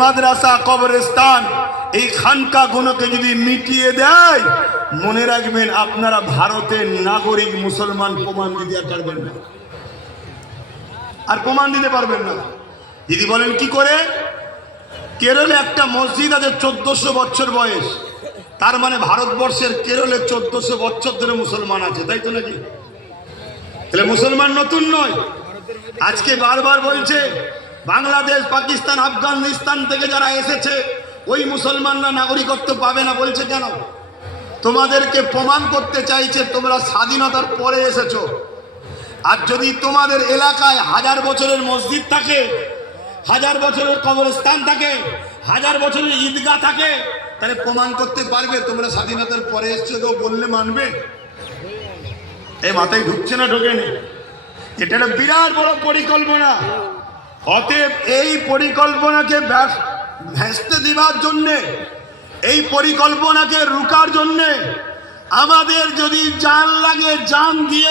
মাদ্রাসা কবরস্থান এই খানকাগুলোকে যদি মিটিয়ে দেয়, মনে রাখবেন আপনারা ভারতের নাগরিক মুসলমান প্রমাণ দিতে পারবেন না, আর প্রমাণ দিতে পারবেন না। দিদি বলেন কি করে? কেরলে একটা মসজিদ আছে 1400 বছর বয়স, তার মানে ভারতবর্ষের কেরলে 1400 বছর ধরে মুসলমান আছে, তাই তো নাকি? তাহলে মুসলমান নতুন নয়। আজকে বারবার বলছে বাংলাদেশ, পাকিস্তান, আফগানিস্তান থেকে যারা এসেছে ওই মুসলমানরা নাগরিকত্ব পাবে না। বলছে কেন? তোমাদেরকে প্রমাণ করতে চাইছে তোমরা স্বাধীনতার পরে এসেছো। আর যদি তোমাদের এলাকায় 1000 বছরের মসজিদ থাকে, 1000 বছরের কবরস্থান থাকে, 1000 বছরের ঈদগাহ থাকে, তাহলে প্রমাণ করতে পারবে তোমরা স্বাধীনতার পরে এসছো? কেউ বললে মানবে? এই মাথায় ঢুকছে না? ঢোকেনি? এটা একটা বিরাট বড় পরিকল্পনা। অতএব এই পরিকল্পনাকে ভেস্তে দেওয়ার জন্যে, এই পরিকল্পনাকে রুকার জন্যে আমাদের যদি জান লাগে জান দিয়ে